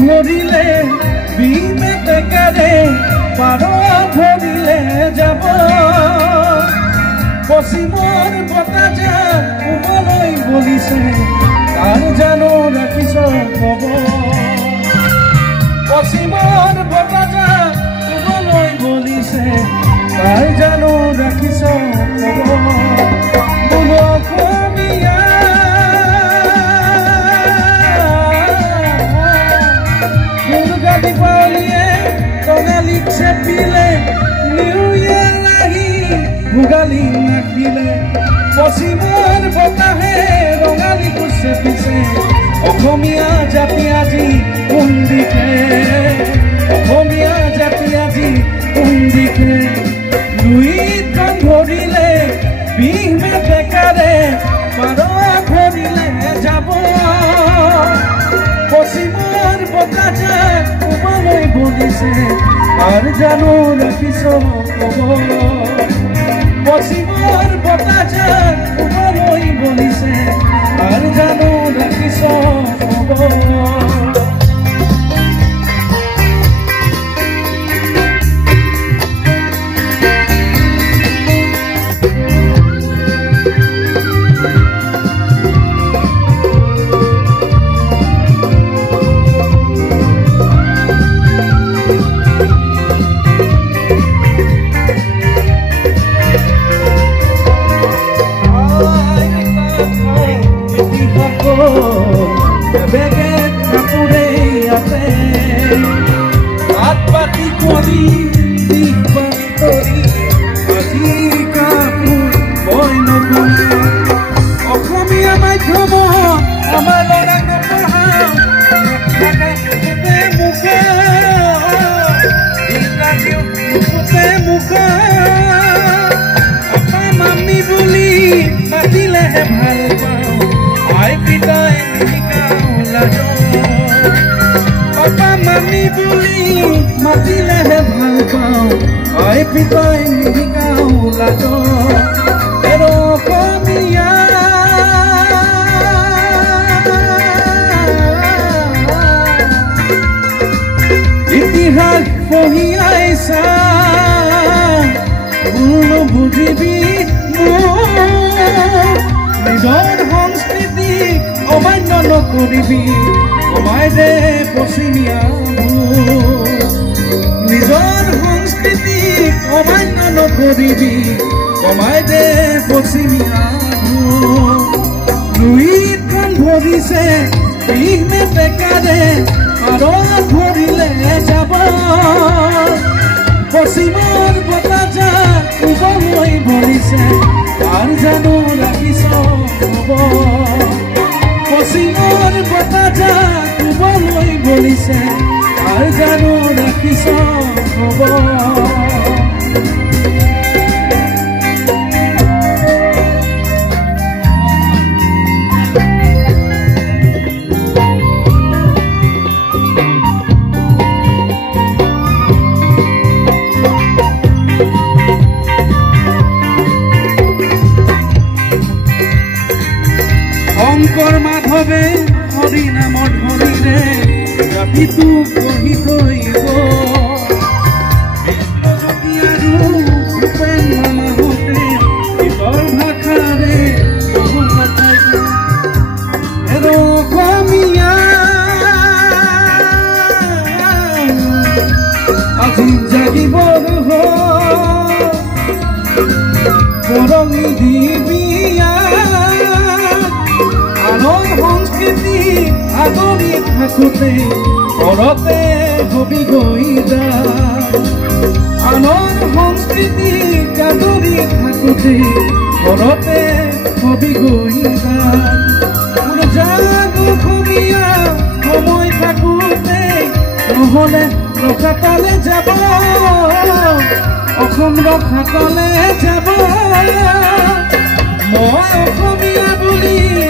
ধৰিলে বিনে বেকাৰে পাৰ ধৰিলে যাব পশ্চিমৰ বতাজা উমলৈ বলিছে কাৰ জানো ৰাখিছ কব পশ্চিমৰ বতাজা উমলৈ বলিছে কাৰ জানো ৰাখিছ কব দীপাৱলীয়ে কঙালীক চেপিলে নিউ ইয়াৰ আহি ভোগালী নাখিলে পশ্চিমৰ বতাহে ৰঙালীক চেপিছে অসমীয়া জাতি আজি কোন দিশে অসমীয়া জাতি আজি কোন দিশে লুইতখন ধৰিলে বিহমে বেকাৰে পাৰ ধৰিলে যাব পশ্চিমৰ বতাজা উমলৈ বলিছে আৰ জানো ৰাখিছ কব পশ্চিমৰ বতাজা উমলৈ বলিছে আৰ জানো ৰাখিছ কব বেগেত কাপোৰে আছে হাত পাতি কৰি আজি কাপোৰ বই নকৰে অসমীয়া মাধ্যমত আমাৰ ল'ৰা নপঢ়া মুখে মুখে আপা মামী বুলি মাতিলেহে ভাল পাওঁ আই পিতাই পাপা মামী বুলি মাতিলেহে ভাল পাওঁ আই পিতাই নিশিকাও লাজ অসমীয়া ইতিহাস পঢ়ি আইছা ভুল বুজিবি নিজৰ সংস্কৃতি অমান্য নকৰিবি কমাই দে পশ্চিমীয়া নিজৰ সংস্কৃতি অমান্য নকৰিবি কমাই দে পশ্চিমীয়া লুইতখন ধৰিছে বিহমে বেকাৰে পাৰ ধৰিলে যাব পশ্চিমৰ বতাজা উমলৈ বলিছে আৰ জানো ৰাখিছ কব পশ্চিমৰ বতাজা উমলৈ বলিছে আৰ জানো ৰাখিছ কব শংকৰ মাধৱে হৰি নামত ধৰিলে ৰাতিটো কহি থৈ গজ্যোতি আৰু ভূপেন মামাহঁতে গীতৰ ভাষাৰে বহু কথাই অসমীয়া আজি জাগিব বৰঙি দিবিয়া আনৰ আদৰি থাকোঁতে ঘৰতে হবি গইদাৰ আনৰ সংস্কৃতি আদৰি থাকোঁতে ঘৰতে হবি গইদাৰ মোৰ জাগ অসমীয়া সময় থাকোঁতে নহ'লে ৰখাতলে যাব অসম ৰখাতলে যাব মই অসমীয়া বুলি